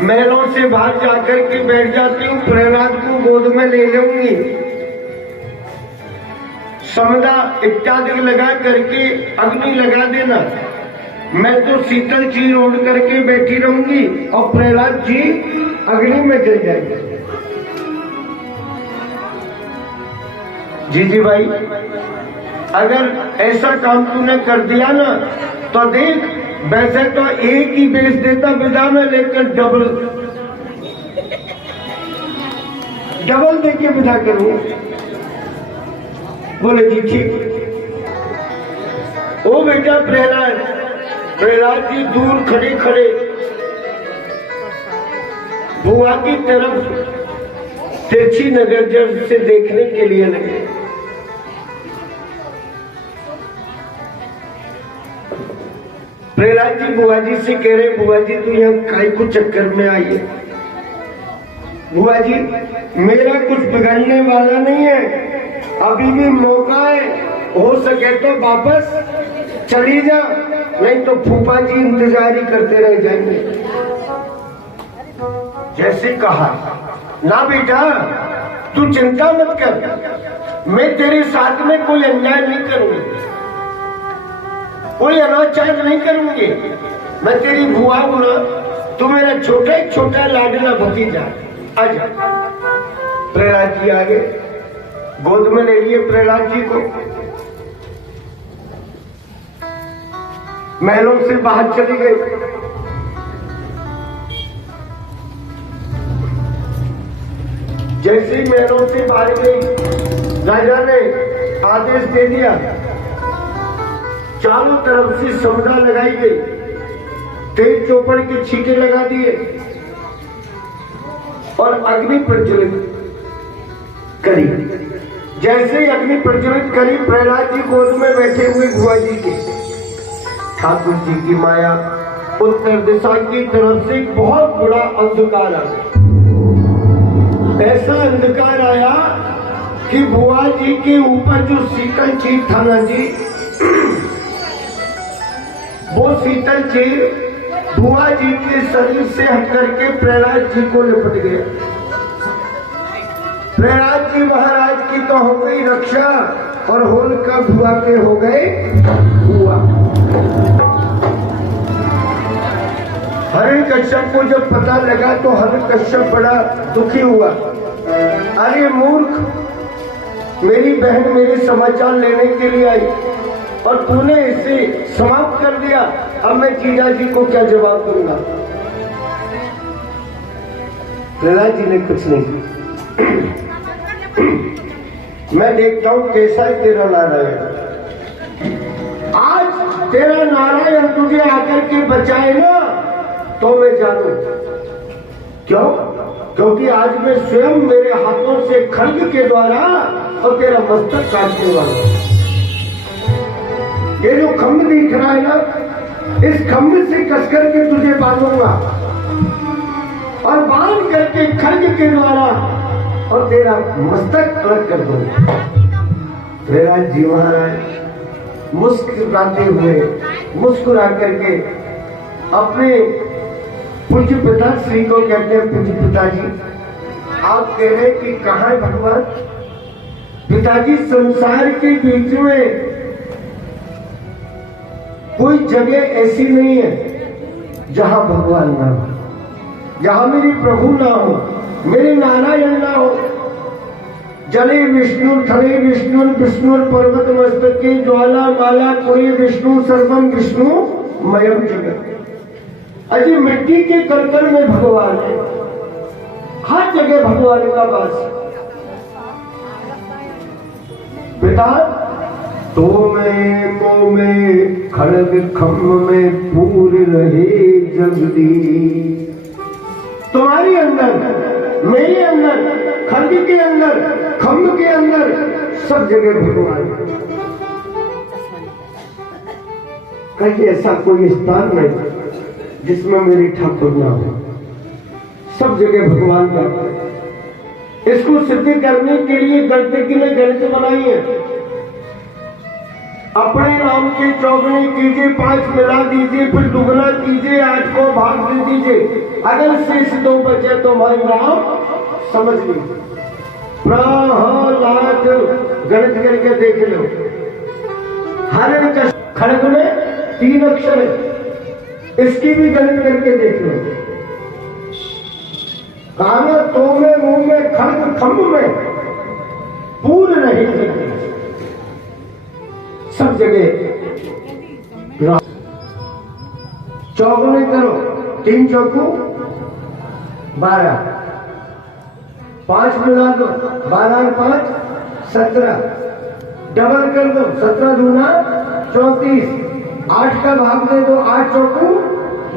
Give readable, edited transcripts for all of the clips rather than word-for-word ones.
महलों से बाहर जाकर के बैठ जाती हूँ, प्रहलाद को गोद में ले लूंगी, समदा इत्यादि लगा करके अग्नि लगा देना, मैं तो शीतल चीर ओढ़ करके बैठी रहूंगी और प्रहलाद जी अग्नि में जल जाएंगे। जी भाई, अगर ऐसा काम तूने कर दिया ना तो देख, वैसे तो एक ही बेच देता विदा में, लेकर डबल देके विदा करूं। बोले जी ठीक। ओ बेटा प्रहलाद जी दूर खड़े खड़े बुआ की तरफ तिरछी नजर जब से देखने के लिए लगे। प्रहलाद जी बुआ जी से कह रहे, बुआ जी तू यहाँ काय को चक्कर में आई है? बुआ जी मेरा कुछ बिगड़ने वाला नहीं है, अभी भी मौका है, हो सके तो वापस चली जा, नहीं तो फूफा जी इंतजार ही करते रह जाएंगे। जैसे कहा, ना बेटा तू चिंता मत कर, मैं तेरे साथ में कोई अन्याय नहीं करूंगी, कोई अनाचार नहीं करूंगी, मैं तेरी बुआ हूं ना, तू मेरा छोटा लाडला भतीजा। आजा। प्रहलाद जी आगे गोद में ले लिए प्रहलाद जी को, महलों से बाहर चली गई। जैसे ही महलों से बाहर गई, राजा ने आदेश दे दिया, चारों तरफ से समदा लगाई गई, तेज चौपड़ के छींटे लगा दिए और अग्नि प्रज्वलित करी। जैसे ही अग्नि प्रज्वलित करी, प्रहलाद जी गोद में बैठे हुए बुआ जी के, ठाकुर जी की माया उत्तर दिशा की तरफ से बहुत बड़ा अंधकार आ गया। ऐसा अंधकार आया कि बुआ जी के ऊपर जो शीतल चीर था ना जी, वो शीतल चीर बुआ जी के शरीर से हट करके प्रहलाद जी को लिपट गया। प्रहलाद जी महाराज की तो हो गई रक्षा और होलिका बुआ के हो गए बुआ। हिरण्यकश्यप को जब पता लगा तो हिरण्यकश्यप बड़ा दुखी हुआ। अरे मूर्ख, मेरी बहन मेरे समाचार लेने के लिए आई और तूने इसे समाप्त कर दिया, अब मैं जीजा जी को क्या जवाब दूंगा? प्रहलाद जी ने कुछ नहीं। मैं देखता हूं कैसा है तेरा नारायण। आज तेरा नारायण तुझे आकर के बचाए ना तो मैं जानू। क्यों? क्योंकि आज मैं स्वयं मेरे हाथों से खड्ग के द्वारा और तेरा मस्तक काटने वाला। ये जो खम्भ दिख रहा है ना, इस खम्भ से कसकर के तुझे बांधूंगा और बांध करके खड्ग के द्वारा और तेरा मस्तक अलग कर दूंगा। प्रहलाद जी महाराज मुस्कुराते हुए मुस्कुरा करके अपने पूज्य पिता श्री को कहते हैं, पूज्य पिताजी आप कह रहे कि कहाँ है भगवान? पिताजी संसार के बीच में कोई जगह ऐसी नहीं है जहां भगवान ना हो, जहां मेरी प्रभु ना हो, मेरे नारायण ना हो। जले विष्णु थले विष्णु विष्णु पर्वत मस्तके ज्वाला माला कोई विष्णु सर्वम विष्णु मयम जगत। अजी मिट्टी के कंकड़ में भगवान है, हर जगह भगवान का वास। पिता तो मैं मो में खड़ग खम्भ में पूर रहे जगदी। तुम्हारी अंदर, मेरे अंदर, खड्ग के अंदर, खम्भ के अंदर, सब जगह भगवान। कहीं ऐसा कोई स्थान नहीं जिसमें मेरी ठाकुर ना हो, सब जगह भगवान का। इसको सिद्ध करने के लिए गणित ने गणित बनाई है। अपने नाम के चौगुने कीजिए, 5 मिला दीजिए, फिर दुगना कीजिए, 8 को भाग दे दीजिए। अगर शेष 2 बचे तो भाई राम समझ लीजिए। प्रहलाद गणित करके देख लो। हरण का खड़ग में 3 अक्षर है, इसकी भी गणित करके देख लो। काना तो में मुंह में खड़ग खम्भ में पूर्ण नहीं थे, सब जगह चौगुने करो, 3 चौकू 12, 5 मिला दो, 12 और 5 17, डबल कर दो, 17 दूना 34, 8 का भाग दे दो, 8 चौकू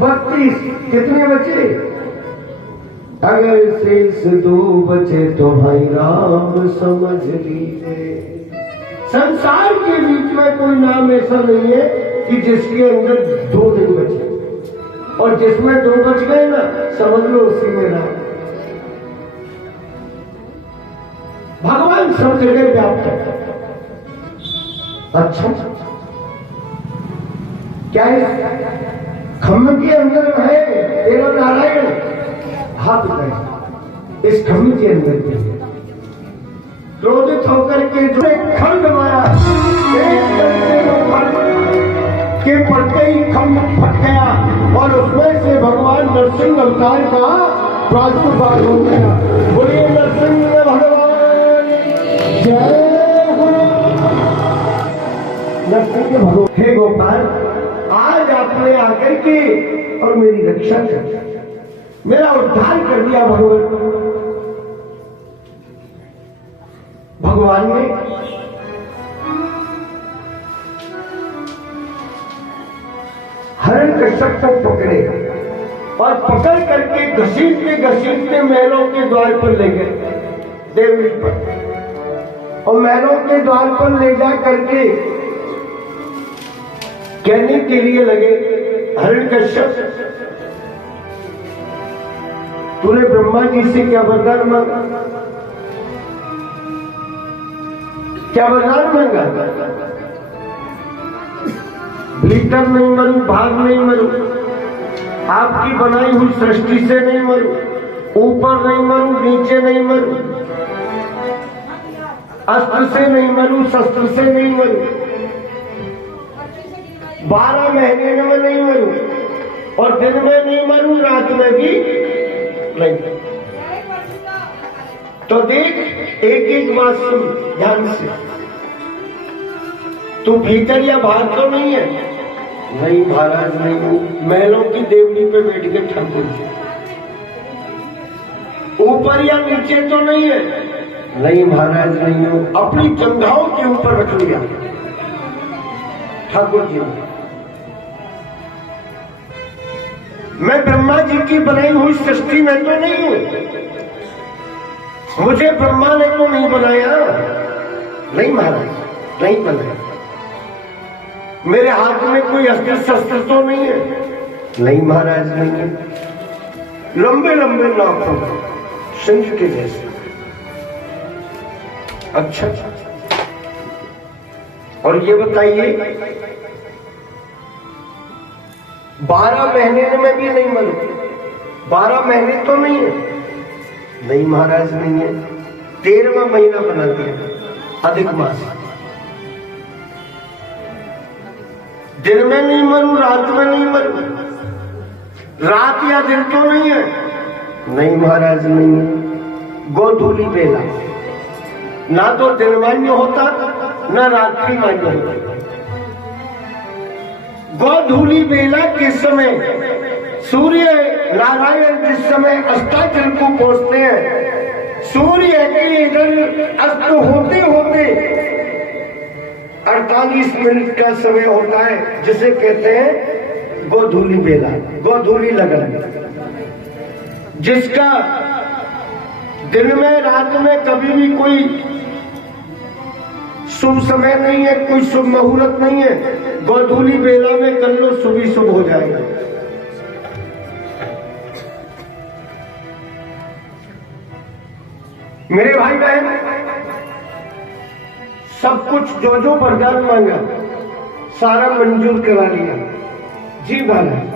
32, कितने बचे? अगर शेष 2 बचे तो भाई राम समझ लीजिए। संसार के बीच में कोई नाम ऐसा नहीं है कि जिसके अंदर 2 नहीं बचे, और जिसमें 2 बच गए ना, समझ लो उसी में नाम। भगवान सब जगह व्याप्त है। अच्छा, क्या है? खम्भ के अंदर है तेरा नारायण, हाथ गए इस खम्भ के अंदर भी क्रोधित होकर के जो खंड मारा, के पड़ते ही खंड फट गया और उसमें से भगवान नरसिंह अवतार का प्रादुर्भाव हो गया। बोलिए नरसिंह भगवान जय हो। नरसिंह भगवान, हे गोपाल, आज आपने आकर के और मेरी रक्षा कर, मेरा उद्धार कर दिया। भगवान ने हिरण्यकश्यप को पकड़े और पकड़ करके घसीटते महलों के द्वार पर ले गए, देवरी पर, और महलों के द्वार पर ले जा करके कहने के लिए लगे, हिरण्यकश्यप, तूने ब्रह्मा जी से क्या वरदान मांगा? क्या वरदान मांगा? भीतर नहीं मरूं, भाग नहीं मरूं, आपकी बनाई हुई सृष्टि से नहीं मरूं, ऊपर नहीं मरूं, नीचे नहीं मरूं, अस्त्र से नहीं मरूं, शस्त्र से नहीं मरूं, 12 महीने में नहीं मरूं, और दिन में नहीं मरूं, रात में भी नहीं। तो देख, एक बात सुन ध्यान से, तू भीतर या बाहर तो नहीं है? नहीं महाराज, नहीं हूं। महलों की देवनी पे बैठ के ठाकुर जी। ऊपर या नीचे तो नहीं है? नहीं महाराज, नहीं हूं। अपनी जंघाओं के ऊपर रख लिया ठाकुर जी। मैं ब्रह्मा जी की बनाई हुई सृष्टि में तो नहीं हूं, मुझे ब्रह्मा ने तो नहीं बनाया। नहीं महाराज, नहीं बनाया। मेरे हाथ में कोई अस्त्र शस्त्र तो नहीं है? नहीं महाराज, नहीं है। लंबे लंबे नाखून, सिंह के जैसे। अच्छा, और ये बताइए, 12 महीने में भी नहीं मरूं? 12 महीने तो नहीं है? नहीं महाराज, नहीं है। 13वां महीना बना दिया, अधिक मास। दिन में नहीं मरूं, रात में नहीं मरूं, रात या दिन तो नहीं है? नहीं महाराज, नहीं है। गोधूली बेला, ना तो दिन मान्य होता, ना रात्रि मान्य होता। गोधूली बेला किस समय? सूर्य नारायण जिस समय अस्ताचल को पहुंचते हैं, सूर्य के इधर अस्त होते होते 48 मिनट का समय होता है, जिसे कहते हैं गोधूली बेला, गोधूली लगन, जिसका दिन में रात में कभी भी कोई शुभ समय नहीं है, कोई शुभ मुहूर्त नहीं है। गोधूली बेला में कर लो, शुभ ही शुभ हो जाएगा। मेरे भाई बहन, सब कुछ जो वरदान मांगा सारा मंजूर करा लिया। जी महाराज,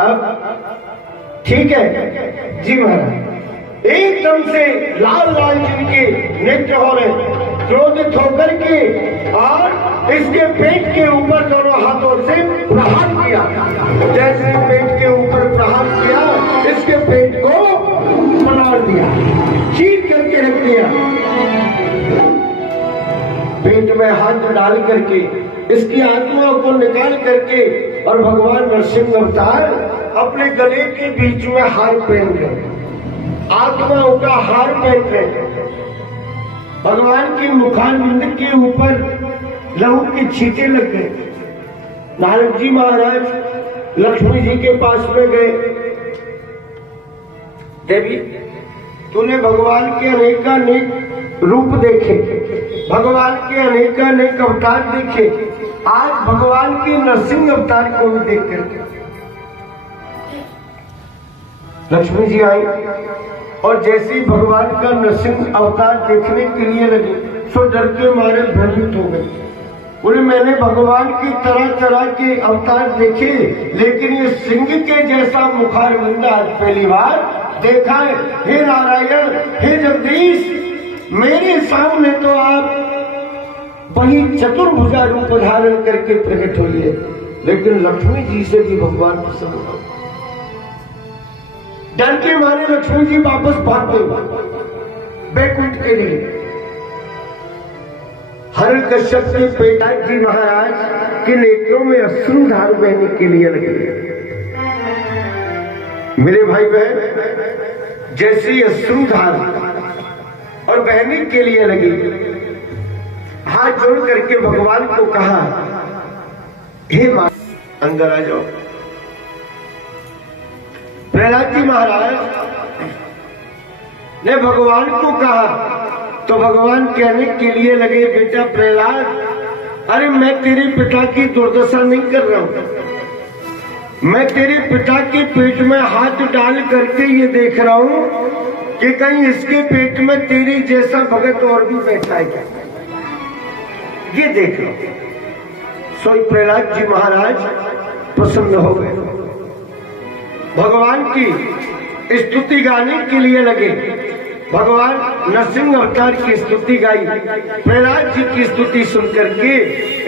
अब ठीक है। जी महाराज, एकदम से लाल लाल जिनके नेत्र हो रहे, क्रोधित होकर के और इसके पेट के ऊपर दोनों हाथों से प्रहार किया। जैसे पेट के ऊपर प्रहार किया, इसके पेट को पनाड़ दिया, चीर करके रख दिया। पेट में हाथ डाल करके इसकी आत्मा को निकाल करके और भगवान नरसिंह अवतार अपने गले के बीच में हार पहन गए, आत्माओं का हार पहन गए। भगवान की मुखारविंद के ऊपर लहू के छींटे लग गए। नारद जी महाराज लक्ष्मी जी के पास में गए। देवी, तूने भगवान के अनेकानेक रूप देखे, भगवान के अनेकानेक अवतार देखे, आज भगवान के नरसिंह अवतार को भी देख कर लक्ष्मी जी आई और जैसे ही भगवान का नरसिंह अवतार देखने के लिए लगे, सो डर के मारे भ्रमित हो गए। बोले, मैंने भगवान की तरह तरह के अवतार देखे, लेकिन ये सिंह के जैसा मुखारविंद आज पहली बार देखा है। हे नारायण, हे जगदीश, मेरे सामने तो आप वही चतुर्भुजा रूप धारण करके प्रकट हुए, लेकिन लक्ष्मी जी से भी भगवान प्रसन्न हो। डर के मारे लक्ष्मी जी वापस भाग गए बैकुंठ के लिए। हिरण्यकश्यप के बेटा जी महाराज के नेत्रों में अश्रु धार बहने के लिए लगे। मेरे भाई बहन, जैसी अश्रु धार और बहने के लिए लगी, हाथ जोड़ करके भगवान को कहा, हे मां, अंदर आ जाओ। प्रहलाद जी महाराज ने भगवान को कहा तो भगवान कहने के लिए लगे, बेटा प्रहलाद, अरे मैं तेरे पिता की दुर्दशा नहीं कर रहा हूं, मैं तेरे पिता के पेट में हाथ डाल करके ये देख रहा हूं कि कहीं इसके पेट में तेरी जैसा भगत और भी बैठा है क्या, ये देख लो। सो प्रहलाद जी महाराज प्रसन्न हो गए, भगवान की स्तुति गाने के लिए लगे। भगवान नरसिंह अवतार की स्तुति गाई। प्रहलाद जी की स्तुति सुनकर के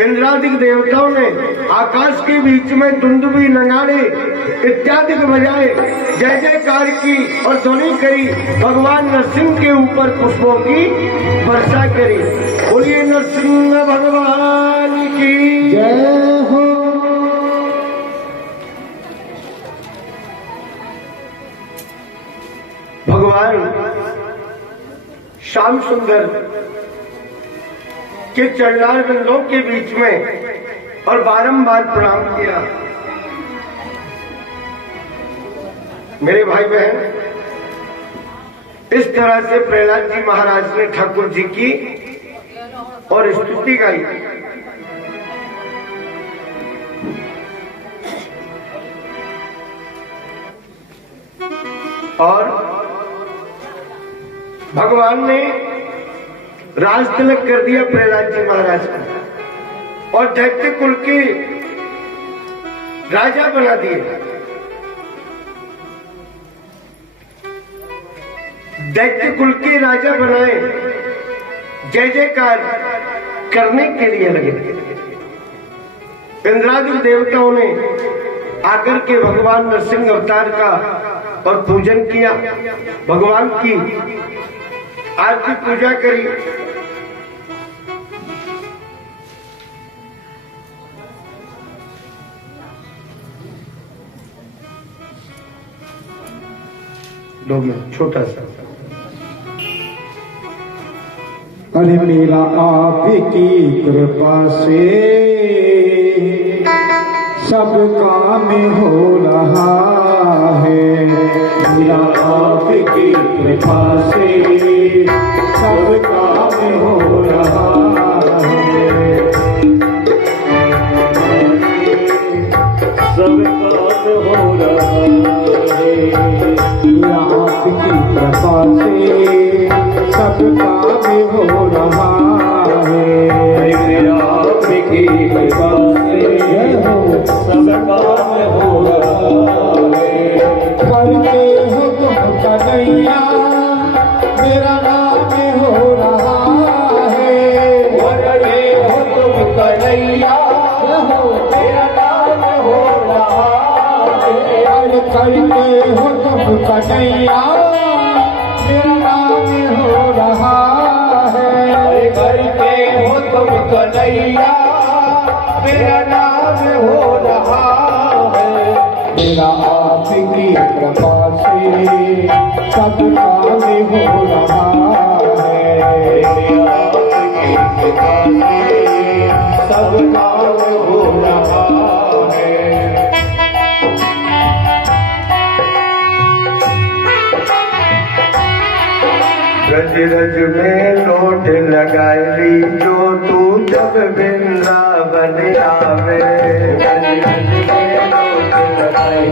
इंद्रादिक देवताओं ने आकाश के बीच में दुंदुभी, नगाड़े इत्यादि बजाए, जय जयकार की और ध्वनि करी। भगवान नरसिंह के ऊपर पुष्पों की वर्षा करी। बोलिए नरसिंह भगवान की जय हो। भगवान श्याम सुंदर के चरणार बिंदों के बीच में और बारंबार प्रणाम किया। मेरे भाई बहन, इस तरह से प्रहलाद जी महाराज ने ठाकुर जी की और स्तुति गाई। और भगवान ने राज तिलक कर दिया प्रहलाद जी महाराज को और दैत्य कुल के राजा बना दिए। दैत्य कुल के राजा बनाए, जय जयकार करने के लिए लगे। इंद्रादि देवताओं ने आकर के भगवान नरसिंह अवतार का और पूजन किया, भगवान की आरती पूजा करी। दो मिनट छोटा सा। अरे मेरा आपकी कृपा से सब काम हो रहा है, मेरा आपकी कृपा से सब काम हो रहा है, सब काम हो रहा है, मेरा आपकी कृपा से सब काम हो रहा है, मेरा आपकी की कृपा से सब काम हो रहा है। करते हो तुम कन्हैया मेरा नाम हो रहा है। करते हो तुम कन्हैया मेरा नाम हो रहा है। करते हो तुम कन्हैया मेरा नाम हो रहा है। करते हो तुम कन्हैया मेरा नाम हो रहा है। मेरा आपकी कृपा से सब काम हो रहा है। मेरा आपकी कृपा से सब काम हो रहा है। रज रज में लोट लगाई जो तू जब वृंदावन आवे। रज रज में लोट लगाई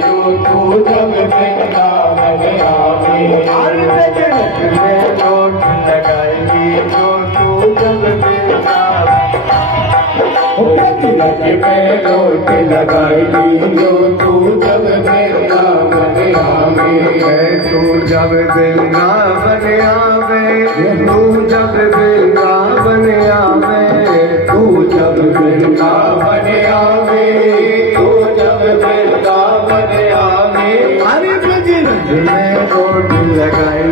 जो तू जब वृंदावन आवे। रज रज में लोट लगाई जो तू जब वृंदावन। रज रज में लोट लगाई जो तू जब वृंदावन आवे। तू जब वृंदावन आवे, तू जब वृंदावन आवे, तू जब वृंदावन आवे, तू जब वृंदावन आवे। हरि ब्रज रज में लोट लगाई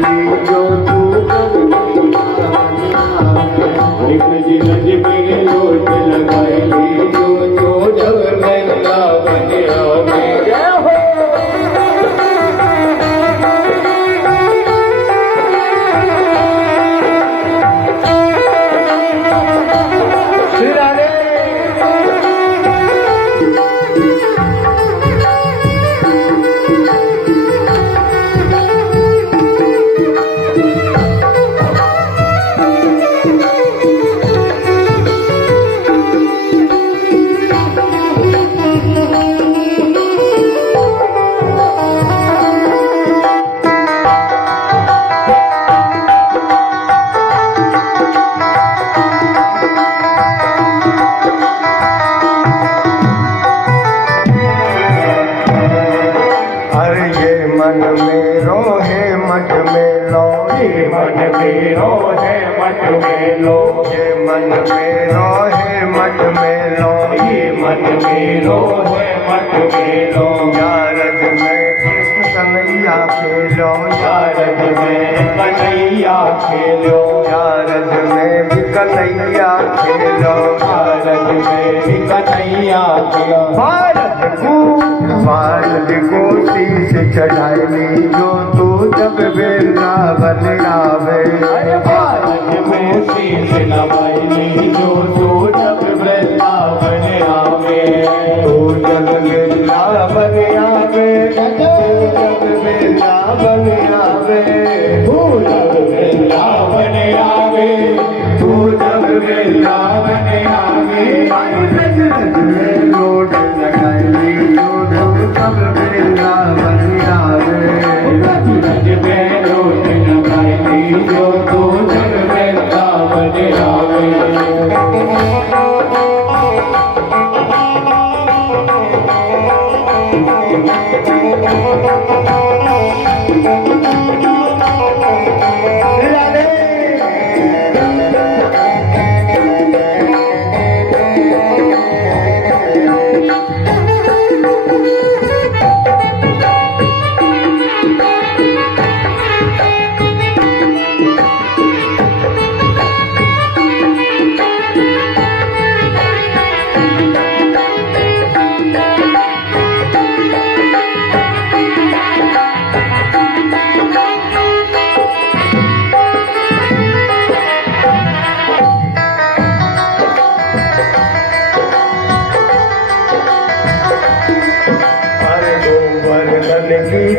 जो तू जब वृंदावन आवे। हरि ब्रज रज में लोट लगाई जो तू जब वृंदावन आवे। मन में रोहे मठ में लो, ये मन में रोहे मठ में लो। ये मन में रोहे मठ में लो, ये मन में रोहे मठ में लो। यारद में कृष्ण कन्हैया खेलो, यारद में कन्हैया खेलो। यारद में भी कन्हैया खेलो, यारद में भी कन्हैया खेलो। भारत को शीश चढ़ाई जो तू जब वृंदावन आवे। भारत में शीश नवाई जो तू जब वृंदावन आवे। तू जब वृंदावन आवे, जब वृंदावन आवे, तू जब वृंदावन आवे, तू जब वृंदावन आवे। रज रज में लोट लगाई जो तू जब वृंदावन आवे। रज रज में लोट लगाई जो तू जब वृंदावन आवे।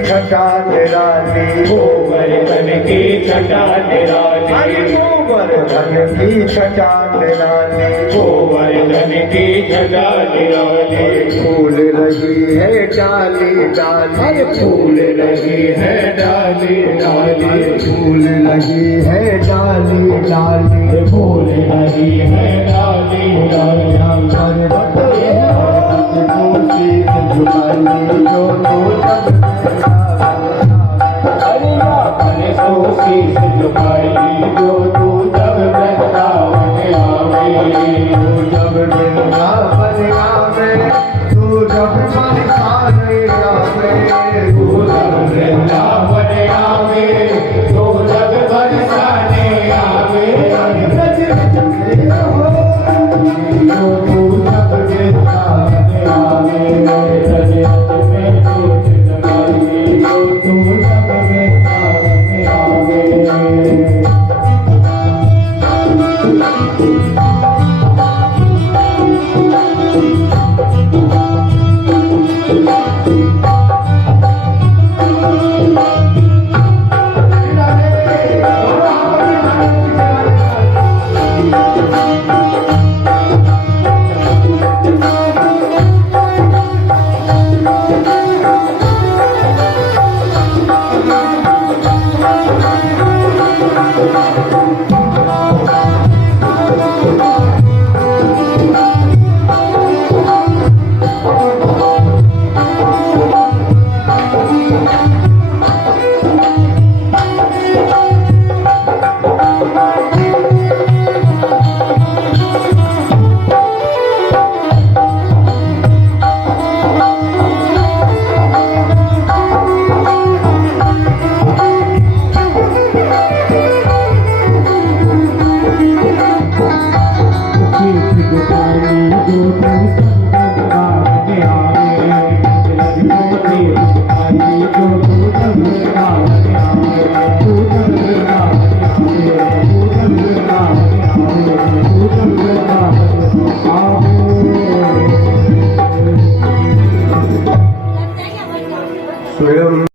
छटा निराली, गोवर्धन की छटा निराली। गोवर्धन की छटा निराली, गोवर्धन की छटा निराली। फूल रही है डाली डाली, फूल रही है डाली डाली। फूल रही है डाली डाली, फूल रही है डाली डाली। जब वृंदावन आवे तू जब बरसाने आवे तू जब वृंदावन आवे तो जग बरसाने आवे ब्रज में हो तो तू जब वृंदावन आवे रजत में तो जगाई तो तू जब वृंदावन आवे स्वयं